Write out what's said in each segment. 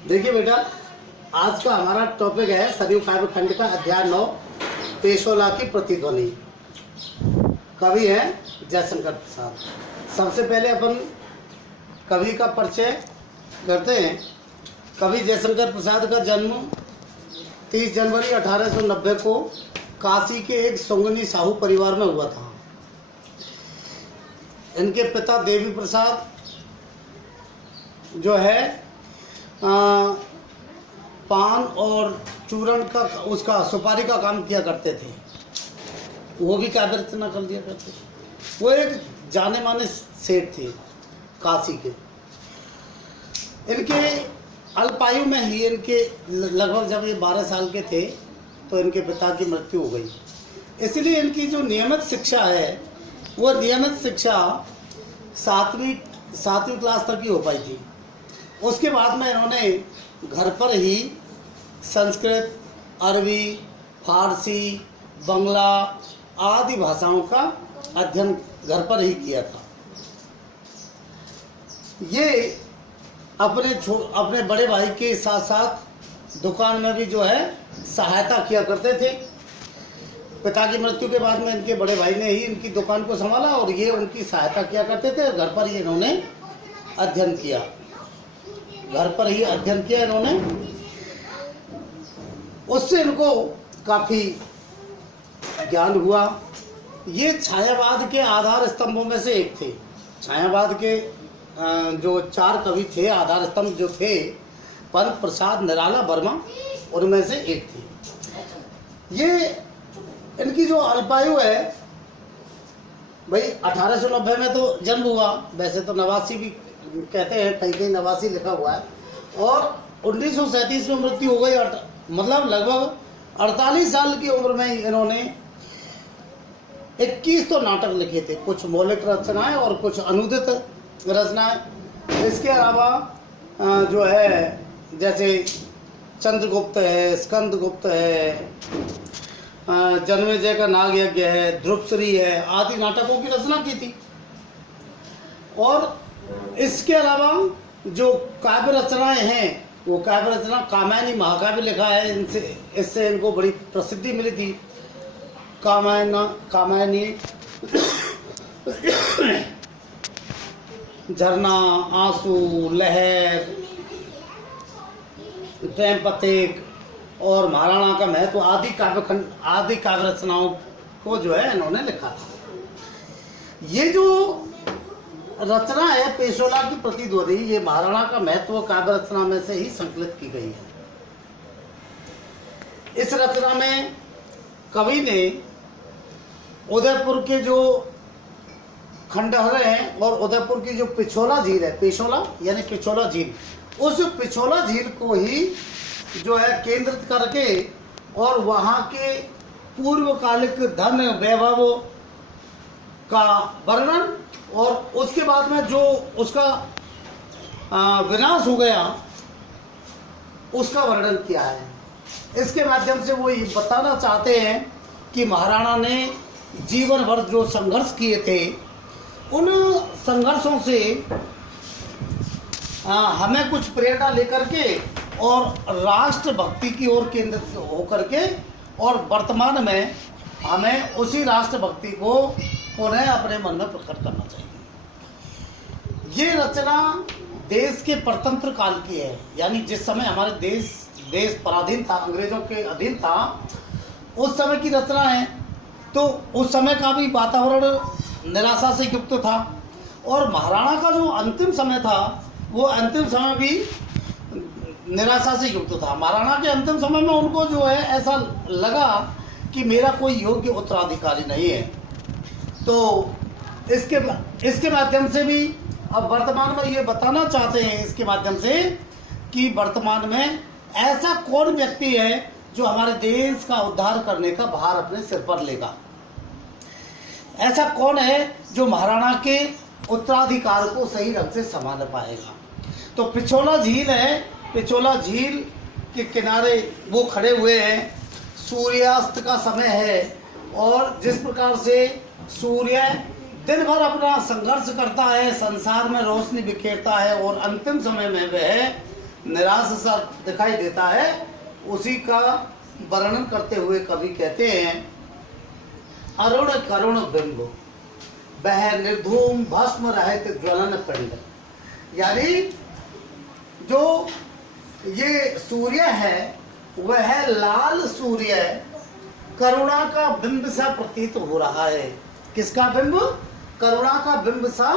देखिए बेटा, आज का हमारा टॉपिक है सरयू काव्य खंड का अध्याय 9 पेशोला की प्रतिध्वनि। कवि है जयशंकर प्रसाद। सबसे पहले अपन कवि का परिचय करते हैं। कवि जयशंकर प्रसाद का जन्म 30 जनवरी 1890 को काशी के एक सोंगनी साहू परिवार में हुआ था। इनके पिता देवी प्रसाद जो है पान और चूरण का उसका सुपारी का काम किया करते थे। वो भी काव्य रचना कर दिया करते थे। वो एक जाने माने सेठ थे काशी के। इनके अल्पायु में ही इनके लगभग जब ये 12 साल के थे तो इनके पिता की मृत्यु हो गई। इसलिए इनकी जो नियमित शिक्षा है वो नियमित शिक्षा सातवीं क्लास तक ही हो पाई थी। उसके बाद में इन्होंने घर पर ही संस्कृत, अरबी, फारसी, बंगला आदि भाषाओं का अध्ययन घर पर ही किया था। ये अपने बड़े भाई के साथ साथ दुकान में भी जो है सहायता किया करते थे। पिता की मृत्यु के बाद में इनके बड़े भाई ने ही इनकी दुकान को संभाला और ये उनकी सहायता किया करते थे। घर पर ही इन्होंने अध्ययन किया। इन्होंने उससे इनको काफ़ी ज्ञान हुआ। ये छायावाद के आधार स्तंभों में से एक थे। छायावाद के जो 4 कवि थे, आधार स्तंभ जो थे, पंत प्रसाद, निराला, वर्मा, उनमें से एक थे। ये इनकी जो अल्पायु है भाई 1890 में तो जन्म हुआ, वैसे तो 89 भी कहते हैं, कहीं कहीं 89 लिखा हुआ है, और 1937 में मृत्यु हो गई। मतलब लगभग 48 साल की उम्र में इन्होंने 21 तो नाटक लिखे थे, कुछ मौलिक रचनाएं और कुछ अनुदित रचनाएं। इसके अलावा जो है जैसे चंद्रगुप्त है, स्कंदगुप्त है, जन्मेजय का नाग यज्ञ है, ध्रुवश्री है, आदि नाटकों की रचना की थी। और इसके अलावा जो काव्य रचनाएं हैं वो काव्य रचना कामायनी महाकाव्य लिखा है। इससे इनको बड़ी प्रसिद्धि मिली थी। कामायनी झरना, आंसू, लहर, प्रेम पथिक और महाराणा का महत्व आदि काव्य रचनाओं को जो है इन्होंने लिखा था। ये जो रचना है पेशोला की प्रतिध्वनि, ये महाराणा का महत्व काव्य रचना में से ही संकलित की गई है। इस रचना में कवि ने उदयपुर के जो खंडहर हैं और उदयपुर की जो पिछोला झील है, पेशोला यानी पिछोला झील, उस पिछोला झील को ही जो है केंद्रित करके और वहाँ के पूर्वकालिक धन वैभव का वर्णन और उसके बाद में जो उसका विनाश हो गया उसका वर्णन किया है। इसके माध्यम से वो ये बताना चाहते हैं कि महाराणा ने जीवन भर जो संघर्ष किए थे, उन संघर्षों से हमें कुछ प्रेरणा लेकर के और राष्ट्रभक्ति की ओर केंद्रित होकर के और वर्तमान में हमें उसी राष्ट्रभक्ति को पुनः अपने मन में प्रकट करना चाहिए। ये रचना देश के परतंत्र काल की है, यानी जिस समय हमारे देश पराधीन था, अंग्रेजों के अधीन था, उस समय की रचना है। तो उस समय का भी वातावरण निराशा से युक्त था और महाराणा का जो अंतिम समय था वो अंतिम समय भी निराशा से युक्त था। महाराणा के अंतिम समय में उनको जो है ऐसा लगा कि मेरा कोई योग्य उत्तराधिकारी नहीं है। तो इसके माध्यम से भी अब वर्तमान में ये बताना चाहते हैं इसके माध्यम से कि वर्तमान में ऐसा कौन व्यक्ति है जो हमारे देश का उद्धार करने का भार अपने सिर पर लेगा। ऐसा कौन है जो महाराणा के उत्तराधिकार को सही ढंग से संभाल पाएगा। तो पिछोला झील है, पिछोला झील के किनारे वो खड़े हुए हैं। सूर्यास्त का समय है और जिस प्रकार से सूर्य दिन भर अपना संघर्ष करता है, संसार में रोशनी बिखेरता है और अंतिम समय में वह निराश सा दिखाई देता है, उसी का वर्णन करते हुए कवि कहते हैं, अरुण करुण बिंब वह निर्धूम भस्म रहित ज्वलन पिंड। यानी जो ये सूर्य है वह लाल सूर्य करुणा का बिंब सा प्रतीत हो रहा है। किसका बिंब? करुणा का बिंब सा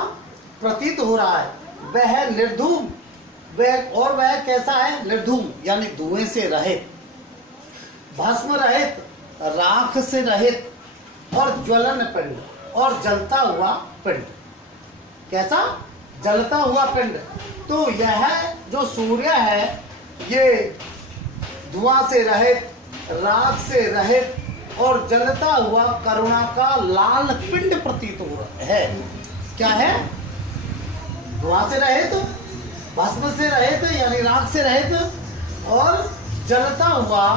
प्रतीत हो रहा है। वह निर्धूम, वह कैसा है? निर्धूम यानी धुएं से रहित, भस्म रहित, राख से रहित, और ज्वलन पिंड, और जलता हुआ पिंड। कैसा? जलता हुआ पिंड। तो यह जो सूर्य है ये धुआं से रहित, राख से रहित और जलता हुआ करुणा का लाल पिंड प्रतीत हो रहा है। क्या है? धुआं से रहित, भस्म से रहित यानी राख से रहित, और जलता हुआ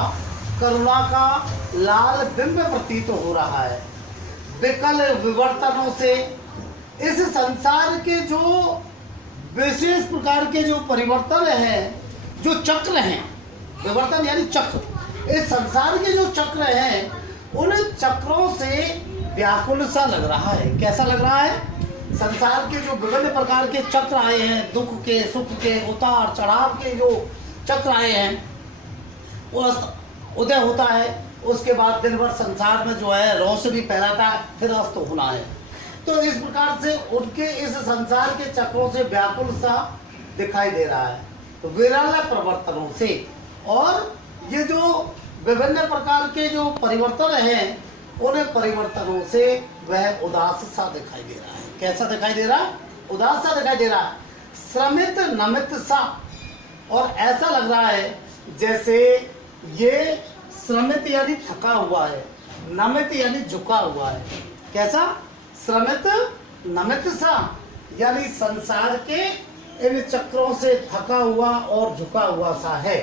करुणा का लाल बिंब प्रतीत हो रहा है। विकल विवर्तनों से इस संसार के जो विशेष प्रकार के जो परिवर्तन है, जो चक्र हैं, विवर्तन यानी चक्र, इस संसार के जो चक्र हैं उन चक्रों से व्याकुल सा लग रहा है। कैसा लग रहा है? संसार के जो विभिन्न प्रकार के चक्र आए हैं, दुख के, सुख के, उतार चढ़ाव के जो चक्र आए हैं, वो उदय होता है, उसके बाद दिन भर संसार में जो है रोशनी फैलाता है, फिर अस्त होना है। तो इस प्रकार से उनके इस संसार के चक्रों से व्याकुल सा दिखाई दे रहा है, तो विरल परिवर्तनों से। और ये जो विभिन्न प्रकार के जो परिवर्तन हैं उन परिवर्तनों से वह उदास सा दिखाई दे रहा है। कैसा दिखाई दे रहा है? उदास सा दिखाई दे रहा है, श्रमित नमित सा। और ऐसा लग रहा है जैसे ये श्रमित यानी थका हुआ है, नमित यानी झुका हुआ है। कैसा? श्रमित नमित सा यानी संसार के इन चक्रों से थका हुआ और झुका हुआ सा है।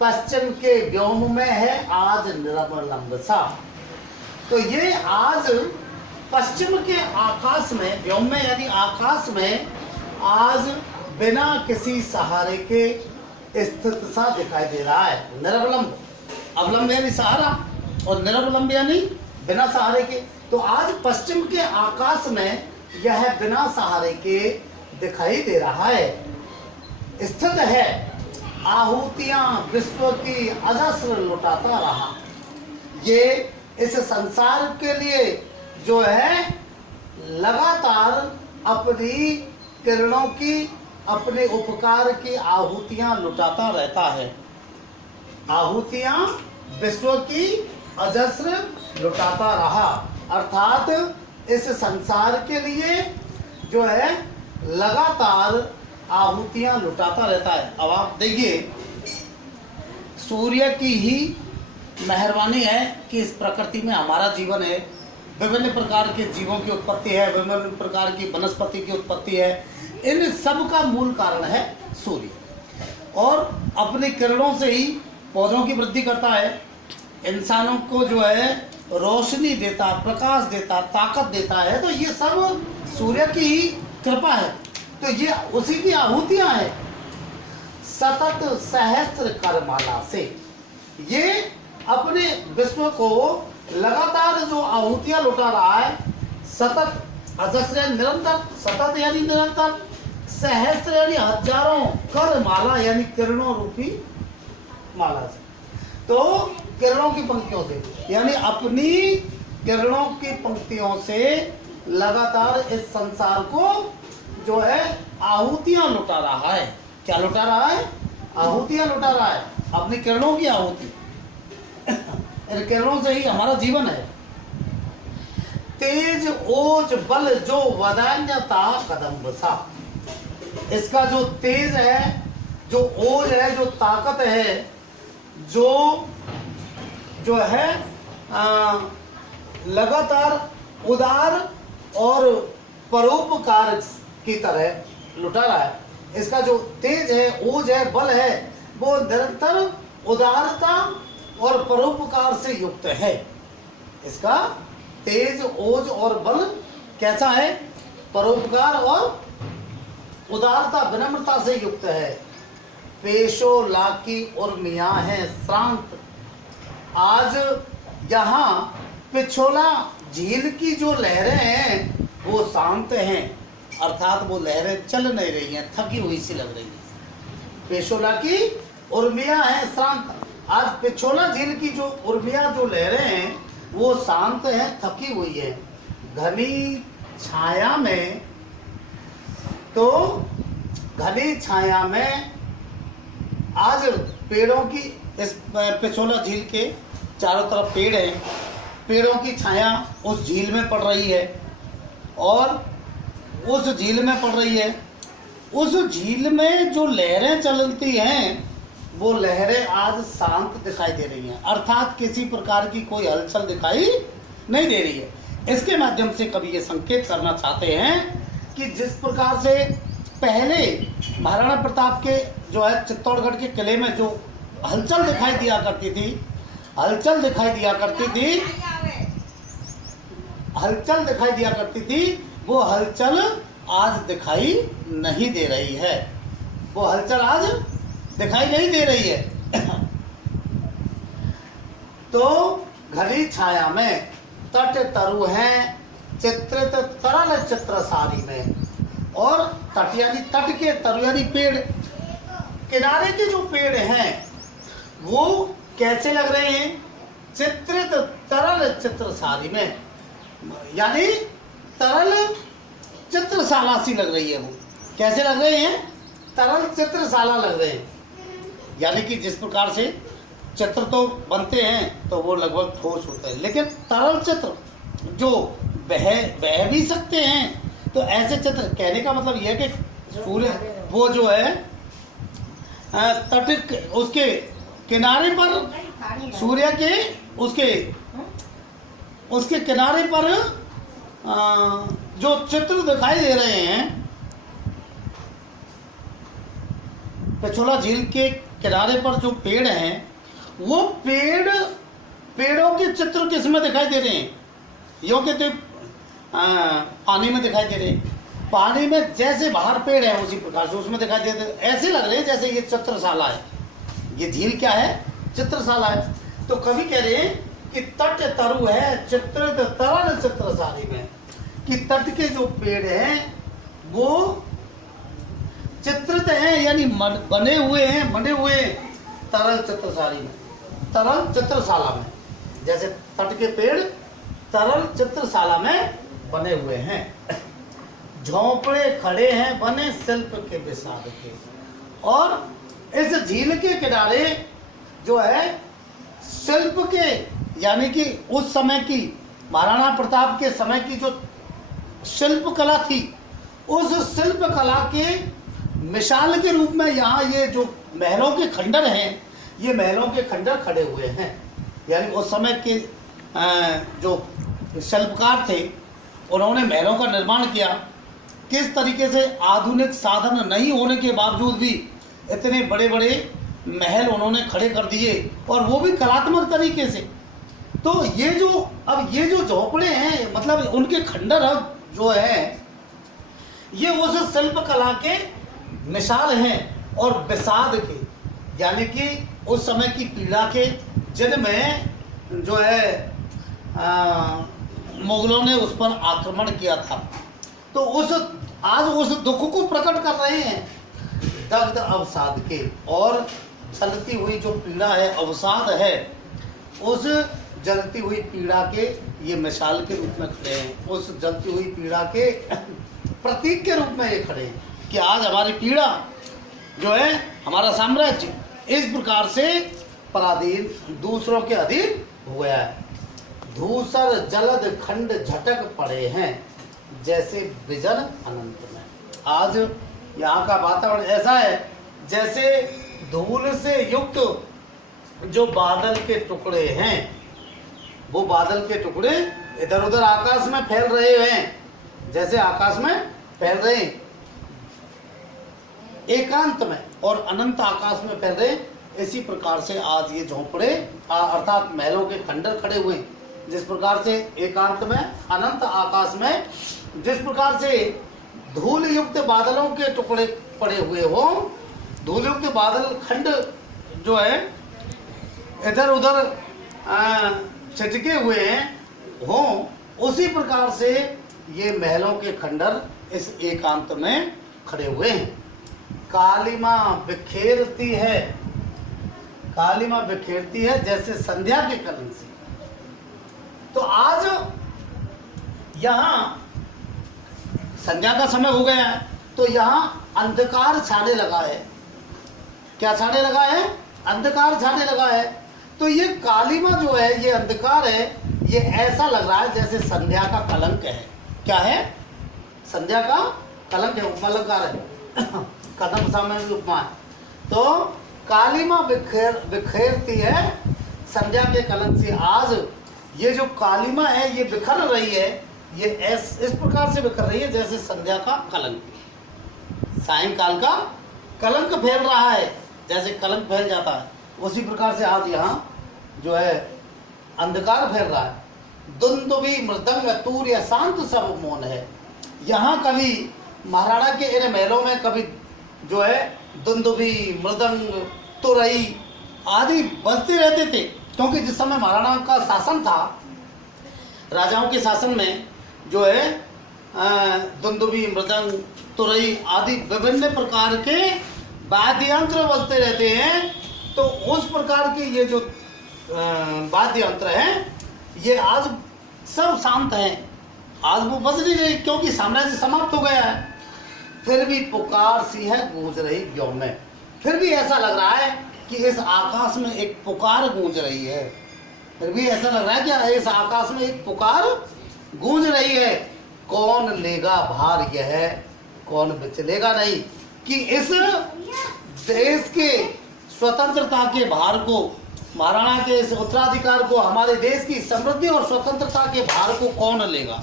पश्चिम के व्योम में है आज निरवलंब सा। तो ये आज पश्चिम के आकाश में, व्योम में यानी आकाश में, आज बिना किसी सहारे के स्थित सा दिखाई दे रहा है। निरवलंब, अवलंब यानी सहारा, और निरवलंब यानी बिना सहारे के। तो आज पश्चिम के आकाश में यह बिना सहारे के दिखाई दे रहा है, स्थित है। आहुतियां विश्व की अजस्र लुटाता रहा। ये इस संसार के लिए जो है लगातार अपनी किरणों की, अपने उपकार की आहुतियां लुटाता रहता है। आहुतियां विश्व की अजस्र लुटाता रहा, अर्थात इस संसार के लिए जो है लगातार आहुतियां लुटाता रहता है। अब आप देखिए, सूर्य की ही मेहरबानी है कि इस प्रकृति में हमारा जीवन है, विभिन्न प्रकार के जीवों की उत्पत्ति है, विभिन्न प्रकार की वनस्पति की उत्पत्ति है। इन सब का मूल कारण है सूर्य, और अपनी किरणों से ही पौधों की वृद्धि करता है, इंसानों को जो है रोशनी देता, प्रकाश देता, ताकत देता है। तो ये सब सूर्य की ही कृपा है। तो ये उसी की आहुतियां हैं। सतत सहस्त्र करमाला से ये अपने विश्व को लगातार जो आहुतियां लुटा रहा है, सतत, अजस्र निरंतर, सतत यानी निरंतर, सहस्त्र यानी हजारों, कर माला यानी किरणों रूपी माला से। तो किरणों की पंक्तियों से यानी अपनी किरणों की पंक्तियों से लगातार इस संसार को जो है आहुतियां लुटा रहा है। क्या लुटा रहा है? आहुतियां लुटा रहा है, अपनी किरणों की आहुति। इन किरणों से ही हमारा जीवन है। तेज ओज बल जो वदान्यता कदम्ब सा। इसका जो तेज है, जो ओज है, जो ताकत है, जो है लगातार उदार और परोपकार की तरह लुटा रहा है। इसका जो तेज है, ओज है, बल है, वो निरंतर उदारता और परोपकार से युक्त है। इसका तेज, ओज और बल कैसा है? परोपकार और उदारता विनम्रता से युक्त है। पेशो लाकी और मियाँ है श्रांत। आज यहाँ पिछोला झील की जो लहरें हैं वो शांत हैं, अर्थात वो लहरें चल नहीं रही हैं, थकी हुई सी लग रही है। पेशोला की उर्मियाँ हैं शांत। आज पिछोला झील की जो उर्मियाँ जो लहरें हैं वो शांत हैं, थकी हुई है। घनी छाया में, तो घनी छाया में आज पेड़ों की, इस पिछोला झील के चारों तरफ पेड़ हैं, पेड़ों की छाया उस झील में पड़ रही है और उस झील में पड़ रही है। उस झील में जो लहरें चलती हैं वो लहरें आज शांत दिखाई दे रही हैं, अर्थात किसी प्रकार की कोई हलचल दिखाई नहीं दे रही है। इसके माध्यम से कवि ये संकेत करना चाहते हैं कि जिस प्रकार से पहले महाराणा प्रताप के जो है चित्तौड़गढ़ के किले में जो हलचल दिखाई दिया करती थी, हलचल दिखाई दिया करती थी, वो हलचल आज दिखाई नहीं दे रही है, वो हलचल आज दिखाई नहीं दे रही है। तो घनी छाया में तट तरु हैं चित्रित तरल चित्र सारी में, और तट यानी तट के तरु यानी पेड़, किनारे के जो पेड़ हैं वो कैसे लग रहे हैं? चित्रित तरल चित्र सारी में, यानी तरल चित्रशाला सी लग रही है। वो कैसे लग रहे हैं? तरल चित्रशाला लग रहे हैं, यानी कि जिस प्रकार से चित्र तो बनते हैं तो वो लगभग ठोस होते हैं, लेकिन तरल चित्र जो बह भी सकते हैं, तो ऐसे चित्र, कहने का मतलब यह है कि सूर्य वो जो है तट उसके किनारे पर, सूर्य के उसके किनारे पर जो चित्र दिखाई दे रहे हैं, पिछोला झील के किनारे पर जो पेड़ हैं वो पेड़ों के चित्र किस में दिखाई दे रहे हैं? यो कहते पानी में दिखाई दे रहे हैं। पानी में जैसे बाहर पेड़ है उसी प्रकार से उसमें दिखाई देते, ऐसे लग रहे हैं जैसे ये चित्रशाला है। ये झील क्या है? चित्रशाला है। तो कवि कह रहे हैं कि तट तरु है चित्रित तरल चित्रशाली में, कि तट के जो पेड़ हैं वो चित्रित हैं, यानी बने हुए तरल चित्रशाली में, तरल चित्रशाला में, जैसे तट के पेड़ तरल चित्रशाला में बने हुए हैं। झोंपड़े खड़े हैं बने शिल्प के विषाद के, और इस झील के किनारे जो है शिल्प के, यानी कि उस समय की महाराणा प्रताप के समय की जो शिल्प कला थी, उस शिल्प कला के मिसाल के रूप में यहाँ ये जो महलों के खंडर हैं, ये महलों के खंडर खड़े हुए हैं। यानी उस समय के जो शिल्पकार थे उन्होंने महलों का निर्माण किया, किस तरीके से आधुनिक साधन नहीं होने के बावजूद भी इतने बड़े बड़े महल उन्होंने खड़े कर दिए, और वो भी कलात्मक तरीके से। तो ये जो झोपड़े हैं, मतलब उनके खंडर अब जो है ये उस शिल्प कला के मिसाल हैं और विषाद के, यानी कि उस समय की पीड़ा के, जिनमें जो है मुगलों ने उस पर आक्रमण किया था। तो आज उस दुख को प्रकट कर रहे हैं दग्ध अवसाद के, और जलती हुई जो पीड़ा है, अवसाद है, उस जलती हुई पीड़ा के ये मिसाल के रूप में खड़े हैं, उस जलती हुई पीड़ा के प्रतीक के रूप में ये खड़े हैं कि आज हमारी पीड़ा जो है, हमारा साम्राज्य इस प्रकार से पराधीन, दूसरों के अधीन हो गया है। धूसर जलद खंड झटक पड़े हैं जैसे विजन अनंत में। आज यहाँ का वातावरण ऐसा है जैसे धूल से युक्त जो बादल के टुकड़े हैं, वो बादल के टुकड़े इधर उधर आकाश में फैल रहे हैं, जैसे आकाश में फैल रहे हैं एकांत में और अनंत आकाश में फैल रहे, इसी प्रकार से आज ये झोंपड़े अर्थात महलों के खंडर खड़े हुए हैं। जिस प्रकार से एकांत में, अनंत आकाश में, जिस प्रकार से धूल युक्त बादलों के टुकड़े पड़े हुए हो, धूल युक्त बादल खंड जो है इधर उधर छिटके हुए हैं हो, उसी प्रकार से ये महलों के खंडर इस एकांत में खड़े हुए हैं। कालीमा बिखेरती है, कालीमा बिखेरती है जैसे संध्या के कलंक से। तो आज यहाँ संध्या का समय हो गया है, तो यहाँ अंधकार छाने लगा है। क्या छाने लगा है? अंधकार छाने लगा है। तो ये कालीमा जो है, ये अंधकार है, ये ऐसा लग रहा है जैसे संध्या का कलंक है। क्या है? संध्या का कलंक है, उपमालंकार है, कदम सामने उपमा है। तो कालीमा बिखेरती है संध्या के कलंक से। आज ये जो कालीमा है ये बिखर रही है, ये इस प्रकार से बिखर रही है जैसे संध्या का कलंक, सायंकाल का कलंक फैल रहा है, जैसे कलंक फैल जाता है, उसी प्रकार से आज यहाँ जो है अंधकार फैल रहा है। दुंदुभी मृदंग तूर्य शांत सब मौन है। यहाँ कभी महाराणा के इन महलों में कभी जो है दुंदुभी, मृदंग, तुरई आदि बजते रहते थे, क्योंकि जिस समय महाराणा का शासन था, राजाओं के शासन में जो है दुंदुभी, मृदंग, तुरई आदि विभिन्न प्रकार के वाद्य यंत्र बजते रहते हैं। तो उस प्रकार के ये जो वाद्य यंत्र हैं, ये आज सब शांत हैं, आज वो बज नहीं रही, क्योंकि साम्राज्य समाप्त हो गया है। फिर भी पुकार सी है गूंज रही व्योम में, फिर भी ऐसा लग रहा है कि इस आकाश में एक पुकार गूंज रही है। फिर भी ऐसा लग रहा है कि इस आकाश में एक पुकार गूंज रही है। कौन लेगा भार यह, कौन बिचलेगा नहीं, कि इस देश के स्वतंत्रता के भार को, महाराणा के इस उत्तराधिकार को, हमारे देश की समृद्धि और स्वतंत्रता के भार को कौन लेगा,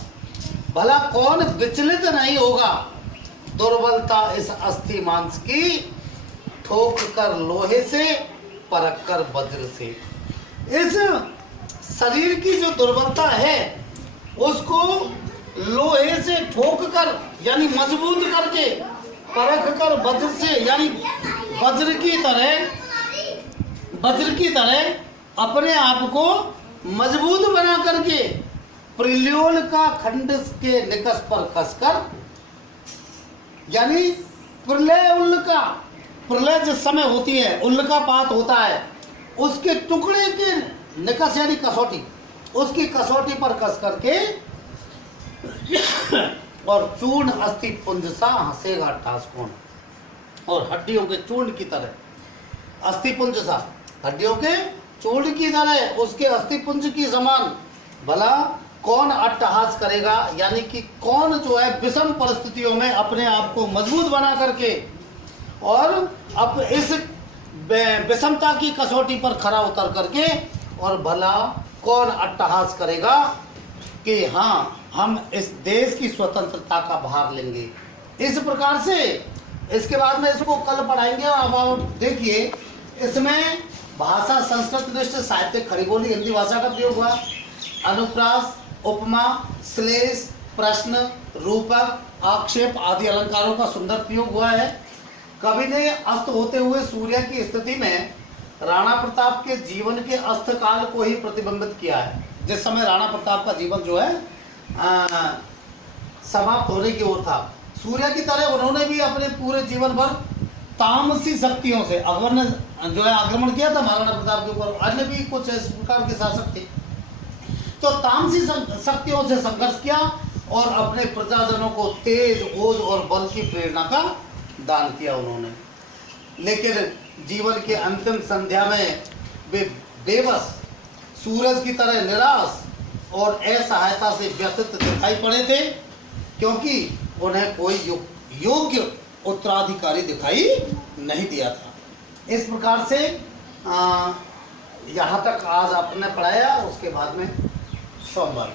भला कौन विचलित नहीं होगा। दुर्बलता इस अस्थि मांस की, ठोक कर लोहे से, परख कर वज्र से। इस शरीर की जो दुर्बलता है उसको लोहे से ठोक कर, यानी मजबूत करके, परख कर वज्र से, यानी वज्र की तरह अपने आप को मजबूत बना करके प्रल्योल का खंड के निकष पर कसकर, यानी प्रलय उल्का, प्रलय जिस समय होती है, उल्कापात होता है, उसके टुकड़े के निकष यानी कसौटी, उसकी कसौटी पर कस करके और चूर्ण अस्थि पुंज सा हंसेगा टास कौन, और हड्डियों के चूर्ण की तरह, अस्थि पुंज सा हड्डियों के चूर्ण की तरह, उसके अस्थि पुंज की समान भला कौन अट्टहास करेगा, यानी कि कौन जो है विषम परिस्थितियों में अपने आप को मजबूत बना करके और अब इस विषमता की कसौटी पर खरा उतर करके, और भला कौन अट्टहास करेगा कि हाँ हम इस देश की स्वतंत्रता का भार लेंगे। इस प्रकार से इसके बाद में इसको कल पढ़ाएंगे। अब आप देखिए, इसमें भाषा संस्कृत निष्ठ साहित्य, खड़ी बोली हिंदी भाषा का प्रयोग हुआ, अनुप्रास, उपमा, श्लेष, प्रश्न, रूपक, आक्षेप आदि अलंकारों का सुंदर प्रयोग हुआ है। कवि ने अस्त होते हुए सूर्य की स्थिति में राणा प्रताप के जीवन के अस्त काल को ही प्रतिबिंबित किया है। जिस समय राणा प्रताप का जीवन जो है समाप्त होने की ओर था, सूर्य की तरह उन्होंने भी अपने पूरे जीवन भर तामसी शक्तियों से जो है आक्रमण किया था महाराणा प्रताप के ऊपर। अन्य भी कुछ इस प्रकार के शासक थे, तो तामसी शक्तियों से संघर्ष किया और अपने प्रजाजनों को तेज, ओज और बल की प्रेरणा का दान किया उन्होंने। लेकिन जीवन के अंतिम संध्या में वे बेबस, सूरज की तरह निराश और असहायता से व्यथित दिखाई पड़े थे, क्योंकि उन्हें कोई योग्य उत्तराधिकारी दिखाई नहीं दिया था। इस प्रकार से यहाँ तक आज आपने पढ़ाया। उसके बाद में सोमवार